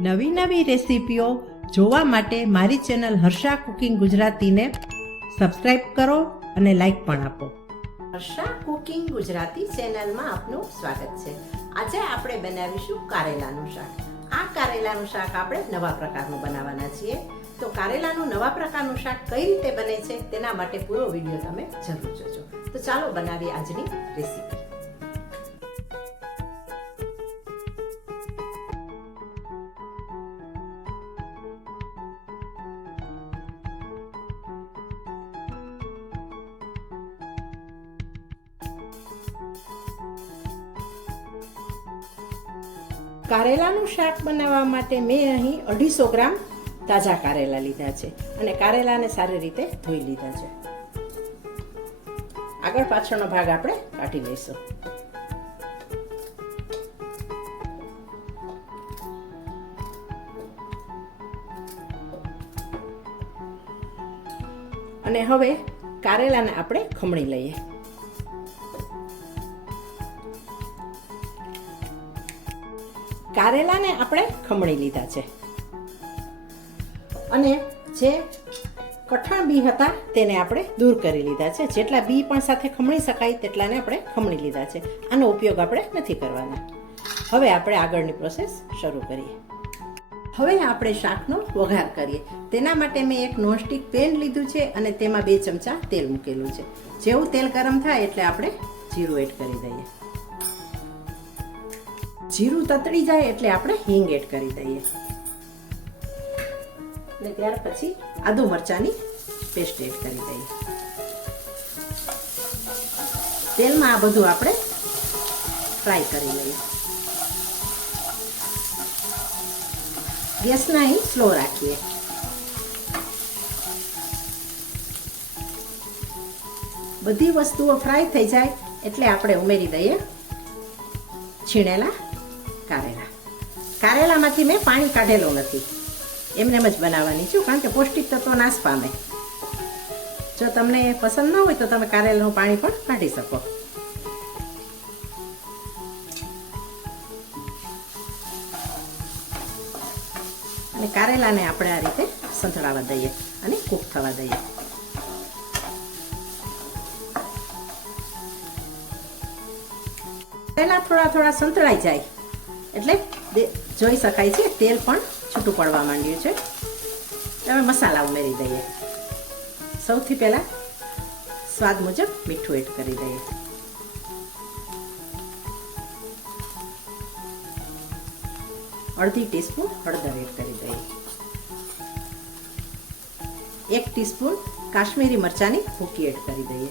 નવી નવી રેસીપીઓ જોવા માટે મારી ચેનલ હર્ષા કુકિંગ ગુજરાતીને સબસ્ક્રાઈબ કરો અને લાઈક પણ આપો. હર્ષા કુકિંગ ગુજરાતી ચેનલમાં આપનું સ્વાગત છે. આજે આપણે બનાવીશું કારેલાનું શાક. આ કારેલાનું શાક આપણે નવા પ્રકારનું બનાવવાના છીએ. તો કારેલાનું નવા પ્રકારનું શાક કઈ રીતે બને છે તેના માટે પૂરો વીડિયો તમે જરૂર જોજો. તો ચાલો બનાવીએ આજની રેસીપી. કારેલાનું શાક બનાવવા માટે મેં અહીં અઢીસો ગ્રામ તાજા કારેલા લીધા છે અને કારેલાને સારી રીતે ધોઈ લીધા છે. આગળ પાછળનો ભાગ આપણે કાઢી લઈશું. અને હવે કારેલાને આપણે ખમણી લઈએ. કારેલાને આપણે ખમણી લીધા છે. અને જે કઠણ બી હતા તેને આપણે દૂર કરી લીધા છે. જેટલા બી પણ સાથે ખમણી શકાય તેટલાને આપણે ખમણી લીધા છે. આનો ઉપયોગ આપણે નથી કરવાના. હવે આપણે આગળની પ્રોસેસ શરૂ કરીએ. હવે આપણે શાકનો વઘાર કરીએ. તેના માટે મેં એક નોનસ્ટિક પેન લીધું છે અને તેમાં બે ચમચા તેલ મૂકેલું છે. જેવું તેલ ગરમ થાય એટલે આપણે જીરું એડ કરી દઈએ. જીરું તતડી જાય એટલે આપણે હિંગ એડ કરી દઈએ. અને ત્યાર પછી આદુ મરચાની પેસ્ટ એડ કરી દઈએ. તેલમાં આ બધું આપણે ફ્રાય કરી લઈએ. ગેસના અહીં સ્લો રાખીએ. બધી વસ્તુઓ ફ્રાય થઈ જાય એટલે આપણે ઉમેરી દઈએ છીણેલા કારેલા. કારેલામાંથી મેં પાણી કાઢેલું નથી. એમને જ બનાવવાની છું, કારણ કે પૌષ્ટિક તત્વો નાશ પામે. જો તમને પસંદ ન હોય તો તમે કારેલાનું પાણી પણ કાઢી શકો. અને કારેલાને આપણે આ રીતે સંતળાવા દઈએ અને કૂક થવા દઈએ. પહેલાં થોડા થોડા સંતળાઈ જાય. એટલે જોઈ શકાય છે, તેલ પણ છૂટું પડવા માંડ્યું છે. હવે મસાલા ઉમેરી દઈએ. સૌથી પહેલાં સ્વાદ મુજબ મીઠું એડ કરી દઈએ. અડધી ટીસ્પૂન હળદર એડ કરી દઈએ. એક ટીસ્પૂન કાશ્મીરી મરચાંની ભૂકી એડ કરી દઈએ.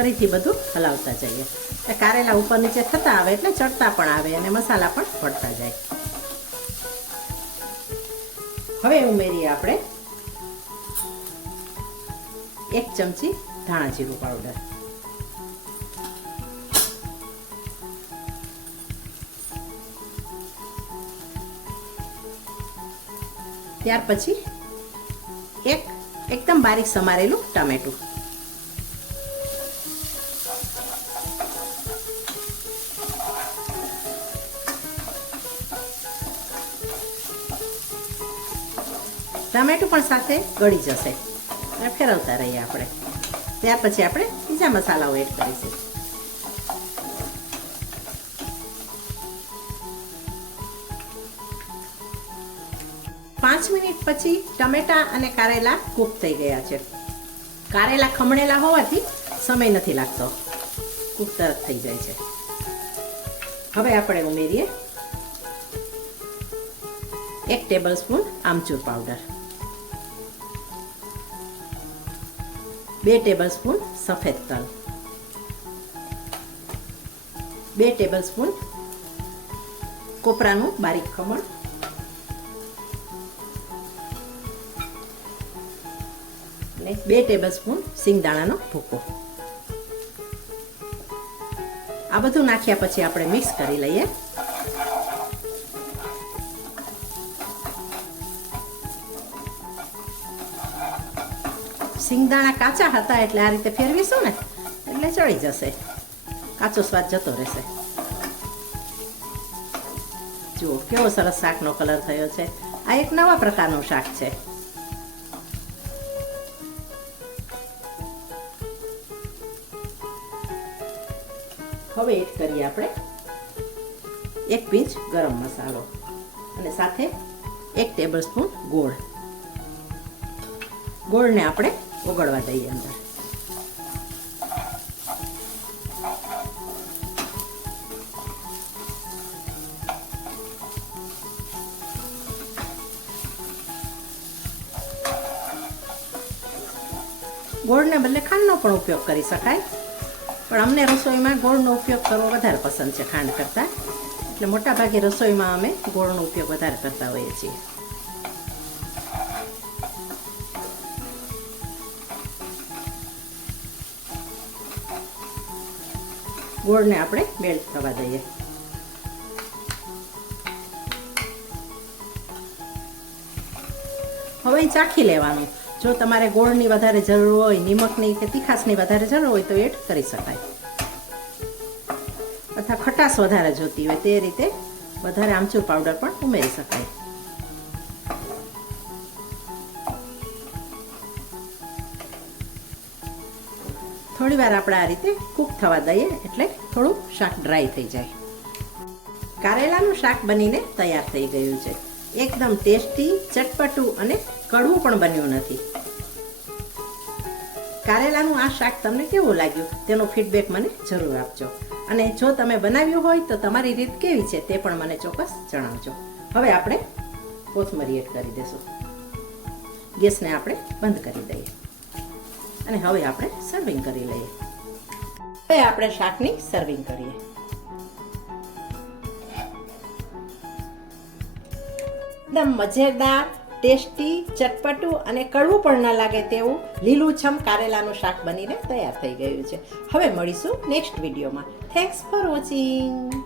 ફરીથી બધું હલાવતા જઈએ. એટલે કારેલા ઉપર નીચે થતા આવે એટલે ચડતા પણ આવે અને મસાલા પણ પડતા જાય. હવે ઉમેરીએ આપણે એક ચમચી ધાણા જીરું પાવડર. ત્યાર પછી એક એકદમ બારીક સમારેલું ટામેટું. ટમેટું પણ સાથે ગળી જશે. ફેરવતા રહીએ આપણે. ત્યાર પછી આપણે બીજા મસાલાઓ એડ કરીશું. પાંચ મિનિટ પછી ટમેટા અને કારેલા કૂક થઈ ગયા છે. કારેલા ખમણેલા હોવાથી સમય નથી લાગતો. કૂક તરત થઈ જાય છે. હવે આપણે ઉમેરીએ એક ટેબલ સ્પૂન આમચૂર પાવડર. બે ટેબલ સ્પૂન સફેદ તલ. બે ટેબલ સ્પૂન કોપરાનું બારીક ખમણ. અને બે ટેબલ સ્પૂન સિંગદાણાનો ભૂકો. આ બધું નાખ્યા પછી આપણે મિક્સ કરી લઈએ. સિંગદાણા કાચા હતા એટલે આ રીતે ફેરવીશું ને, એટલે ચડી જશે. કાચો સ્વાદ જતો રહેશે. જુઓ, કેવો સરસ શાકનો કલર થયો છે. આ એક નવા પ્રકારનું શાક છે. હવે એડ કરીએ આપણે એક પીંચ ગરમ મસાલો અને સાથે એક ટેબલ સ્પૂન ગોળ. ગોળને આપણે ઓગળવા દઈએ અંદર. ગોળને બદલે ખાંડનો પણ ઉપયોગ કરી શકાય. પણ અમને રસોઈમાં ગોળનો ઉપયોગ કરવો વધારે પસંદ છે ખાંડ કરતાં. એટલે મોટાભાગે રસોઈમાં અમે ગોળનો ઉપયોગ વધારે કરતા હોઈએ છીએ. ગોળને આપણે મેલ્ટ થવા દઈએ. હવે ચાખી લેવાનું. જો તમારે ગોળની વધારે જરૂર હોય, નિમકની કે તીખાસની વધારે જરૂર હોય તો એડ કરી શકાય. અથવા ખટાશ વધારે જોતી હોય, તે રીતે વધારે આમચૂર પાવડર પણ ઉમેરી શકાય. થોડી વાર આપણે આ રીતે કૂક થવા દઈએ એટલે થોડું શાક ડ્રાય થઈ જાય. કારેલાનું શાક બનીને તૈયાર થઈ ગયું છે. એકદમ ટેસ્ટી ચટપટું અને કડવું પણ બન્યું નથી. કારેલાનું આ શાક તમને કેવું લાગ્યું? તેનો ફીડબેક મને જરૂર આપજો. અને જો તમે બનાવ્યું હોય તો તમારી રીત કેવી છે તે પણ મને ચોક્કસ જણાવજો. હવે આપણે કોથમરી એડ કરી દઈશું ગેસને આપણે બંધ કરી દઈએ. અને હવે આપણે સર્વિંગ કરી લઈએ. હવે આપણે શાકની સર્વિંગ કરીએ. એકદમ મજેદાર, ટેસ્ટી, ચટપટું અને કડવું પણ ન લાગે તેવું લીલુંછમ કારેલાનું શાક બનીને તૈયાર થઈ ગયું છે. હવે મળીશું નેક્સ્ટ વિડીયોમાં થેન્ક્સ ફોર વોચિંગ